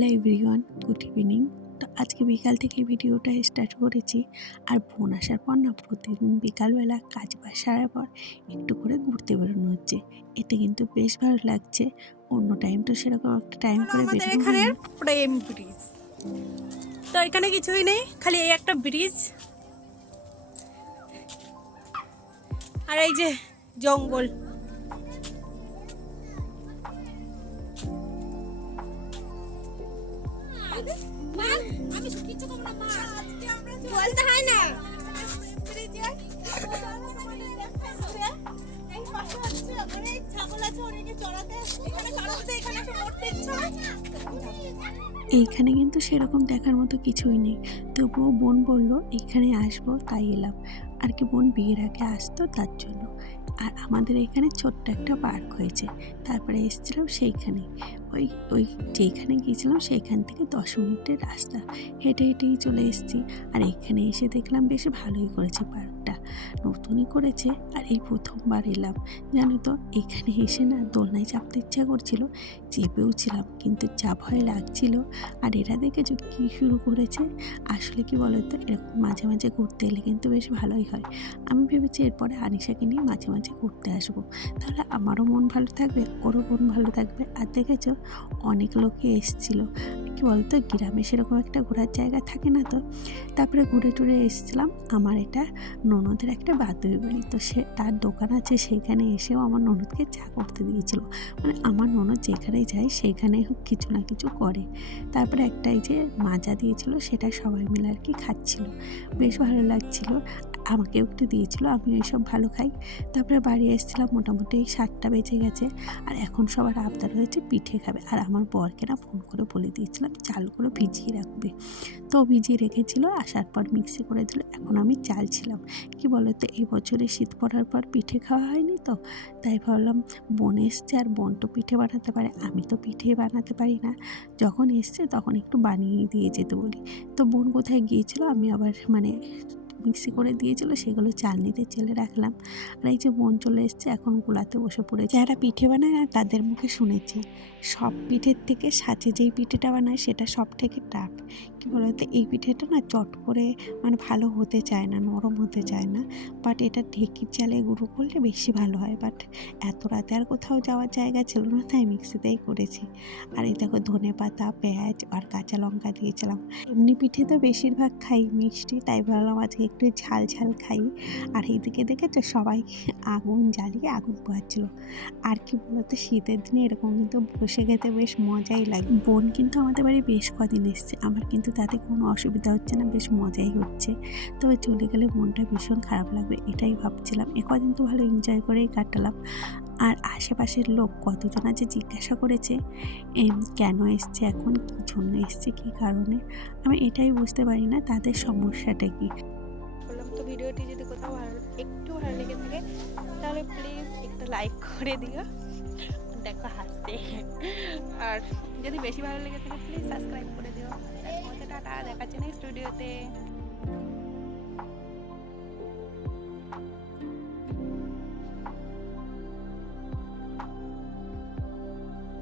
Hello everyone, good evening. তো আজকে বিকাল থেকে ভিডিওটা স্টার্ট করেছি। আর বোন আসার পর না প্রতিদিন বিকালবেলা কাজ বাজ সারার পর একটু করে ঘুরতে বেরোনো হচ্ছে। এতে কিন্তু বেশ ভালো লাগছে। অন্য টাইম তো সেরকম একটা টাইম করে আমাদের বেরোনো এখানে হয় না। প্রেম ব্রিজ, তো এখানে কিছুই নেই, খালি এই একটা ব্রিজ আর এই যে জঙ্গল। বলতে হয় না। এইখানে কিন্তু সেরকম দেখার মতো কিছুই নেই, তবুও বোন বলল এইখানে আসবো তাই এলাম। আর কি বোন বিয়ের আগে আসতো তার জন্য। আর আমাদের এখানে ছোট্ট একটা পার্ক হয়েছে, তারপরে এসেছিলাম সেইখানেই। ওই ওই যেইখানে গিয়েছিলাম সেইখান থেকে 10 মিনিটের রাস্তা, হেঁটে হেঁটেই চলে এসেছি। আর এখানে এসে দেখলাম বেশ ভালোই করেছে পার্কটা, নতুনই করেছে। আর এই প্রথমবার এলাম, জানো তো এখানে এসে না দোলনায় চাপতে ইচ্ছা করছিল, চেপেও ছিলাম, কিন্তু যা ভয় লাগছিল। আর এরা দেখেছো কী শুরু করেছে। আসলে কি বলো তো, এরকম মাঝে মাঝে ঘুরতে এলে কিন্তু বেশ ভালোই হয়। আমি ভেবেছি এরপরে আনিশাকে নিয়ে মাঝে মাঝে ঘুরতে আসবো, তাহলে আমারও মন ভালো থাকবে, ওরও মন ভালো থাকবে। আর দেখেছো অনেক লোকই এসেছিলো। কি বলতো, গ্রামে সেরকম একটা ঘোরার জায়গা থাকে না তো। তারপরে ঘুরে টুরে এসেছিলাম। আমার এটা ননদের একটা বান্ধবী বাড়ি, তো সে তার দোকান আছে, সেইখানে এসেও আমার ননদকে চা করতে দিয়েছিল। মানে আমার ননদ যেখানেই যায় সেইখানে কিছু না কিছু করে। তারপরে একটা এই যে মাজা দিয়েছিল, সেটা সবাই মিলে আর কি খাচ্ছিল, বেশ ভালো লাগছিল। আমাকেও একটু দিয়েছিল, আমি ওইসব ভালো খাই। তারপরে বাড়ি এসেছিলাম, মোটামুটি 7টা বেজে গেছে। আর এখন সবার আবদার হয়েছে পিঠে খাবে। আর আমার বরকে না ফোন করে বলে দিয়েছিলাম চাল করে ভিজিয়ে রাখবে, তো ভিজিয়ে রেখেছিল। আসার পর মিক্সি করে দিল, এখন আমি চালছিলাম। কি বলো তো, এই বছরে শীত পড়ার পর পিঠে খাওয়া হয়নি তো, তাই ভাবলাম বোন এসছে আর বোন তো পিঠে বানাতে পারে, আমি তো পিঠে বানাতে পারি না। যখন এসছে তখন একটু বানিয়ে দিয়ে যেতে বলি। তো বোন কোথায় গিয়েছিল, আমি আবার মানে মিক্সি করে দিয়েছিল, সেগুলো চালনিতে চেলে রাখলাম। আর এই যে বোন চলে এসছে, এখন গুলাতে বসে পড়েছে। যারা পিঠে বানায় না তাদের মুখে শুনেছি সব পিঠের থেকে সাথে যেই পিঠেটা বানায় সেটা সব থেকে টাফ। কী বলতো, এই পিঠেটা না চট করে মানে ভালো হতে চায় না, নরম হতে চায় না। বাট এটা ঢেঁকির চালে গুঁড়ো করলে বেশি ভালো হয়। বাট এত রাতে আর কোথাও যাওয়ার জায়গা ছিল না, তাই মিক্সিতেই করেছি। আর এই দেখো ধনে পাতা, পেঁয়াজ আর কাঁচা লঙ্কা দিয়েছিলাম। এমনি পিঠে তো বেশিরভাগ খাই মিষ্টি, তাই ভাবলাম আজকে একটু ঝাল ঝাল খাই। আর এইদিকে দেখেছো সবাই আগুন জ্বালিয়ে আগুন পোহাচ্ছিল। আর কি বলতো, শীতের দিনে এরকম কিন্তু বসে খেতে বেশ মজাই লাগে। বোন কিন্তু আমাদের বাড়ি বেশ কদিন এসছে, আমার কিন্তু তাতে কোনো অসুবিধা হচ্ছে না, বেশ মজাই হচ্ছে। তবে চলে গেলে মনটা ভীষণ খারাপ লাগবে, এটাই ভাবছিলাম। কদিন তো ভালো এনজয় করেই কাটালাম। আর আশেপাশের লোক কতজন আছে জিজ্ঞাসা করেছে কেন এসছে, এখন কী জন্য এসছে, কী কারণে। আমি এটাই বুঝতে পারি না তাদের সমস্যাটা কী। বললাম তো, ভিডিওটি যদি কোথাও একটু ভালো লেগে থাকে তাহলে প্লিজ একটা লাইক করে দিও। দেখো হাসছে। আর যদি বেশি ভালো লেগে থাকে প্লিজ সাবস্ক্রাইব করে দিও। টাটা, দেখাচ্ছে নেক্সট ভিডিওতে।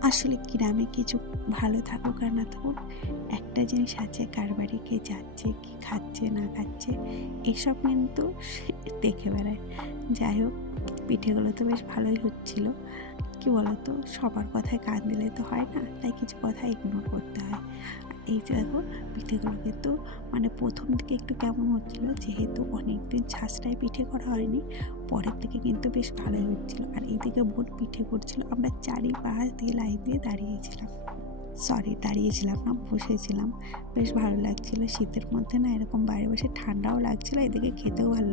আসলে গ্রামে কিছু ভালো থাকুক আর না থাকুক, একটা জিনিস আছে, কার বাড়ি কে যাচ্ছে, কি খাচ্ছে না খাচ্ছে, এসব কিন্তু দেখে বেড়ায়। যাই হোক, পিঠেগুলো তো বেশ ভালোই হচ্ছিল। কি বলতো, সবার কথায় কান দিলে তো হয় না, তাই কিছু কথা ইগনোর করতে হয়। আর এই যে দেখো, পিঠেগুলো কিন্তু মানে প্রথম দিকে একটু কেমন হচ্ছিল, যেহেতু অনেকদিন ছাঁচটায় পিঠে করা হয়নি, পরের থেকে কিন্তু বেশ ভালোই হচ্ছিল। আর এইদিকে বোন পিঠে করছিল, আমরা চারিপাশ দিয়ে লাইন দিয়ে দাঁড়িয়েছিলাম না, বসেছিলাম। বেশ ভালো লাগছিল, শীতের মধ্যে না এরকম বাইরে বসে ঠান্ডাও লাগছিল, এদিকে খেতেও ভালো।